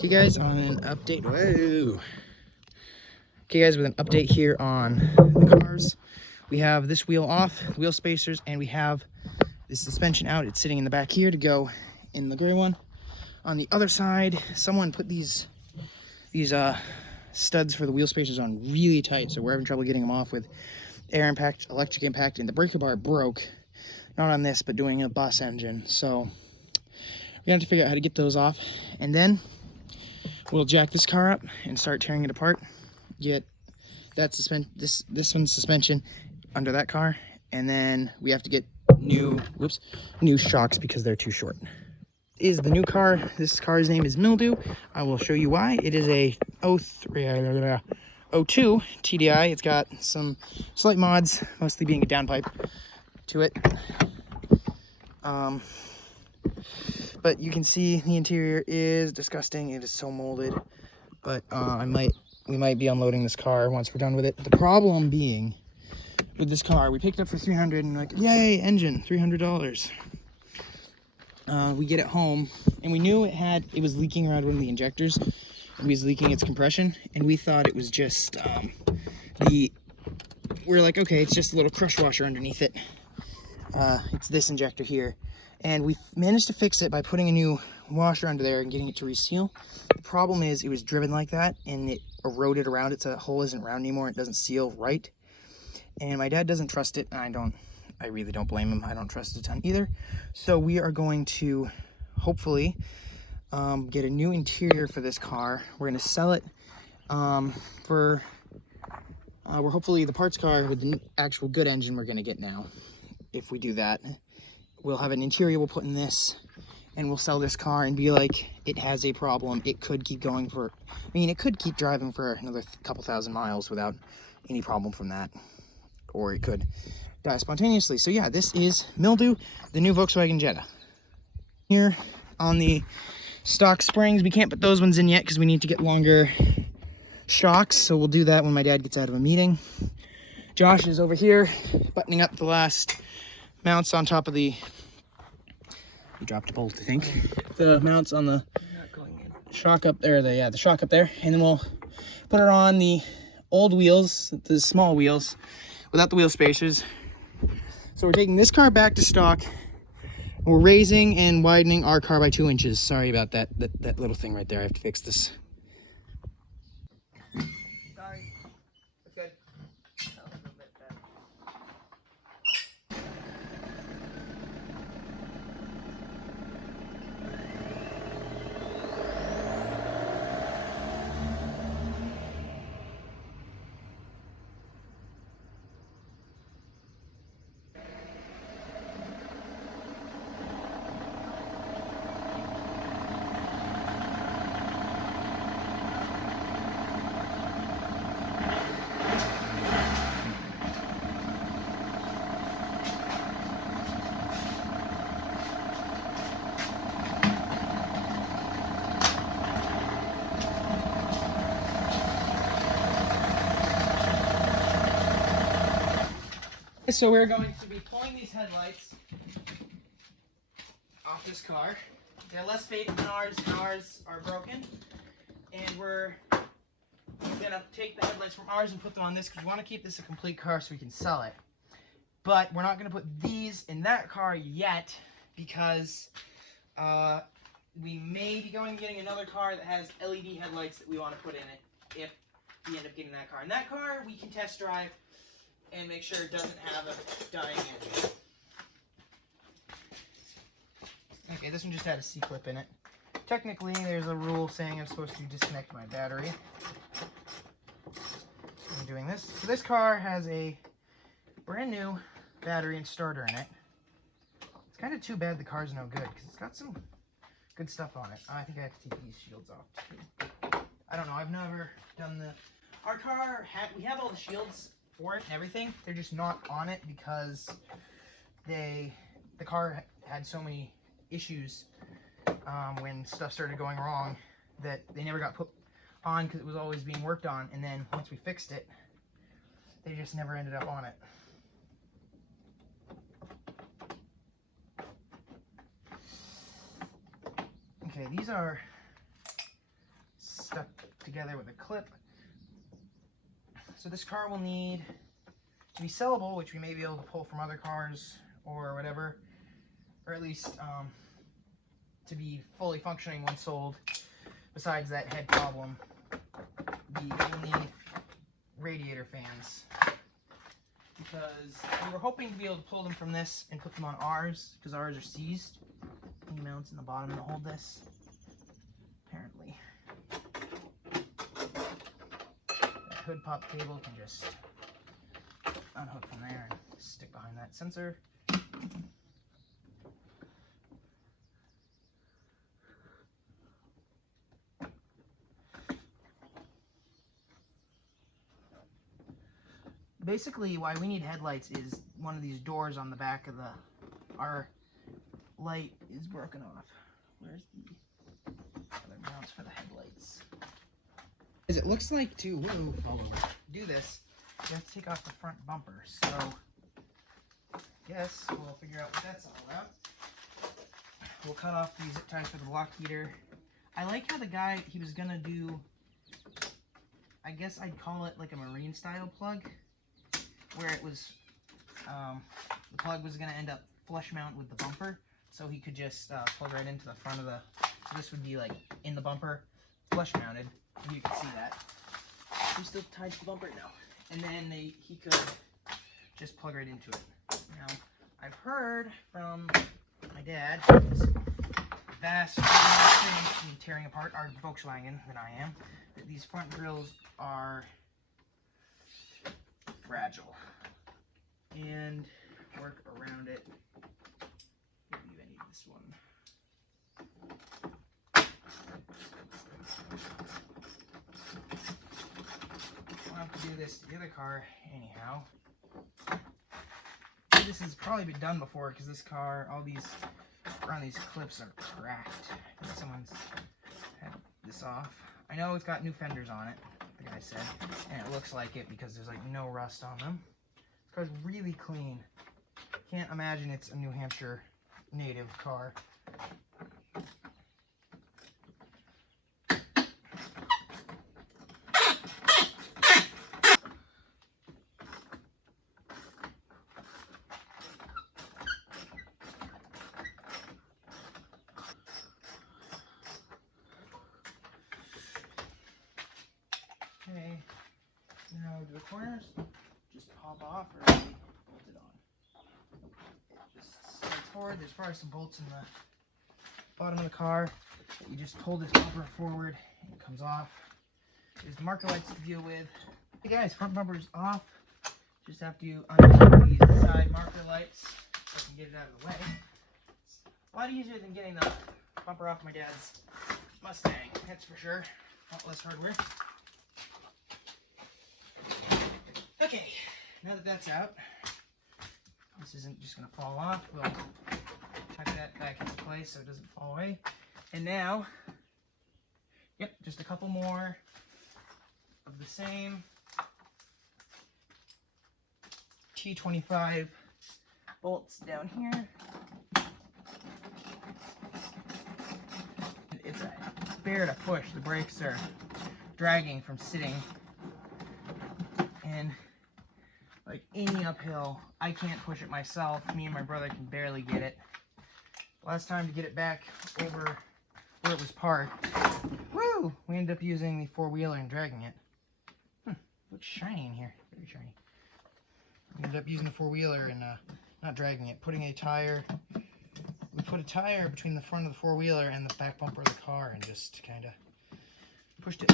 Okay guys, on an update, whoa. Okay guys, with an update here on the cars. We have this wheel off, wheel spacers, and we have the suspension out. It's sitting in the back here to go in the gray one. On the other side, someone put these studs for the wheel spacers on really tight, so we're having trouble getting them off with air impact, electric impact, and the breaker bar broke. Not on this, but doing a bus engine. So we have to figure out how to get those off, and then we'll jack this car up and start tearing it apart. Get that this one's suspension under that car, and then we have to get new shocks because they're too short. Is the new car. This car's name is Mildew. I will show you why. It is a 02 TDI. It's got some slight mods, mostly being a downpipe to it. But you can see the interior is disgusting. It is so molded. But we might be unloading this car once we're done with it. The problem being with this car, we picked it up for $300 and like, yay, engine, $300. We get it home and we knew it was leaking around one of the injectors. It was leaking its compression, and we thought it was just we're like, okay, it's just a little crush washer underneath it. It's this injector here, and we managed to fix it by putting a new washer under there and getting it to reseal. The problem is it was driven like that and it eroded around it, so that hole isn't round anymore. It doesn't seal right, and my dad doesn't trust it, and I really don't blame him. I don't trust it a ton either. So we are going to hopefully get a new interior for this car. We're going to sell it we're hopefully the parts car with the actual good engine we're going to get now. If we do that, we'll have an interior we'll put in this, and we'll sell this car and be like, it has a problem. It could keep going it could keep driving for another couple thousand miles without any problem from that, or it could die spontaneously. So yeah, this is Mildew, the new Volkswagen Jetta. Here on the stock springs, we can't put those ones in yet because we need to get longer shocks, so we'll do that when my dad gets out of a meeting. Josh is over here buttoning up the last mounts on top of the, he dropped a bolt, I think, the mounts on the shock up there, the shock up there, and then we'll put it on the old wheels, the small wheels without the wheel spacers. So we're taking this car back to stock. We're raising and widening our car by 2 inches. Sorry about that little thing right there. I have to fix this. Sorry. That's good. So we're going to be pulling these headlights off this car. They're less faded than ours, and ours are broken. And we're gonna take the headlights from ours and put them on this because we want to keep this a complete car so we can sell it. But we're not gonna put these in that car yet because we may be going and getting another car that has LED headlights that we want to put in it if we end up getting that car. And that car we can test drive and make sure it doesn't have a dying engine. Okay, this one just had a C-clip in it. Technically, there's a rule saying I'm supposed to disconnect my battery. I'm doing this. So this car has a brand new battery and starter in it. It's kind of too bad the car's no good because it's got some good stuff on it. I think I have to take these shields off too. I don't know. I've never done our car, we have all the shields for it and everything. They're just not on it because the car had so many issues when stuff started going wrong that they never got put on because it was always being worked on, and then once we fixed it, they just never ended up on it. Okay, these are stuck together with a clip. So this car will need to be sellable, which we may be able to pull from other cars or whatever, or at least to be fully functioning when sold. Besides that head problem, we will need radiator fans, because we were hoping to be able to pull them from this and put them on ours, because ours are seized. Any mounts in the bottom to hold this, apparently. That hood pop cable can just unhook from there and stick behind that sensor. Basically, why we need headlights is one of these doors on the back of our light is broken off. Where's the other mounts for the headlights? It looks like to do this, you have to take off the front bumper. So, guess we'll figure out what that's all about. We'll cut off these zip ties for the block heater. I like how the guy, he was gonna do, I guess I'd call it like a marine style plug, where it was, the plug was gonna end up flush mount with the bumper, so he could just plug right into the front of the, so this would be like in the bumper, flush mounted. You can see that. He still tied to the bumper now. And then he could just plug right into it. Now, I've heard from my dad, who's vast experience in tearing apart our Volkswagen than I am, that these front grills are fragile. And work around it. I believe I need this one. I'll have to do this to the other car anyhow. This has probably been done before, because this car, all these around these clips are cracked. I think someone's had this off. I know it's got new fenders on it, the guy said, and it looks like it because there's like no rust on them. This car's really clean. Can't imagine it's a New Hampshire native car. Okay, now do the corners, just pop off or bolt it on. Just slides forward. There's probably some bolts in the bottom of the car. You just pull this bumper forward and it comes off. There's the marker lights to deal with. Hey guys, front bumper's off. Just have to undo these side marker lights so I can get it out of the way. It's a lot easier than getting the bumper off my dad's Mustang, that's for sure. A lot less hardware. Okay, now that that's out, this isn't just going to fall off. We'll tuck that back into place so it doesn't fall away. And now, yep, just a couple more of the same T25 bolts down here. It's a bear to push. The brakes are dragging from sitting. And like any uphill, I can't push it myself. Me and my brother can barely get it. Last time to get it back over where it was parked, woo! We ended up using the four-wheeler and dragging it. Looks shiny in here, very shiny. We ended up using the four-wheeler and not dragging it, putting a tire. We put a tire between the front of the four-wheeler and the back bumper of the car and just kind of pushed it.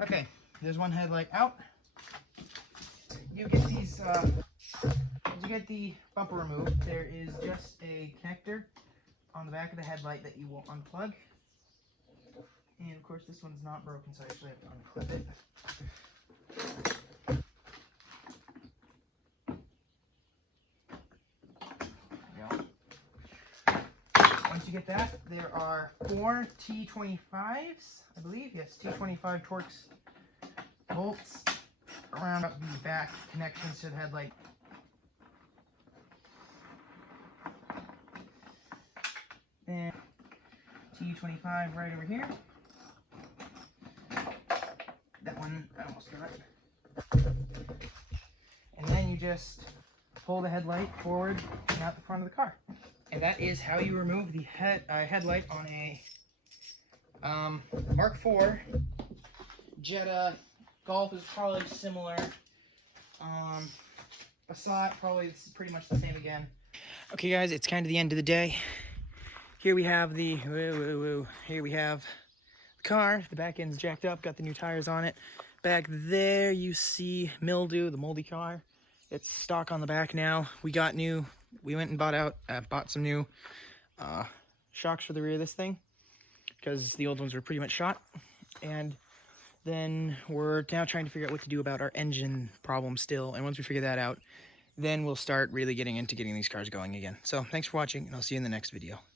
Okay, there's one headlight out. You get these, as you get the bumper removed, there is just a connector on the back of the headlight that you will unplug. And of course this one's not broken, so I actually have to unclip it. There we go. Once you get that, there are 4 T25s, I believe. Yes, T25 Torx bolts around the back connections to the headlight. And T25 right over here. That one, I almost got it. And then you just pull the headlight forward and out the front of the car. And that is how you remove the headlight on a Mark IV. Jetta. Golf is probably similar. Passat, probably pretty much the same again. Okay guys, it's kind of the end of the day. Here we have the, here we have the car. The back end's jacked up, got the new tires on it. Back there you see mildew, the moldy car. It's stock on the back now. We went and bought some new shocks for the rear of this thing, because the old ones were pretty much shot. And then we're now trying to figure out what to do about our engine problem still. And once we figure that out, then we'll start really getting into getting these cars going again. So thanks for watching, and I'll see you in the next video.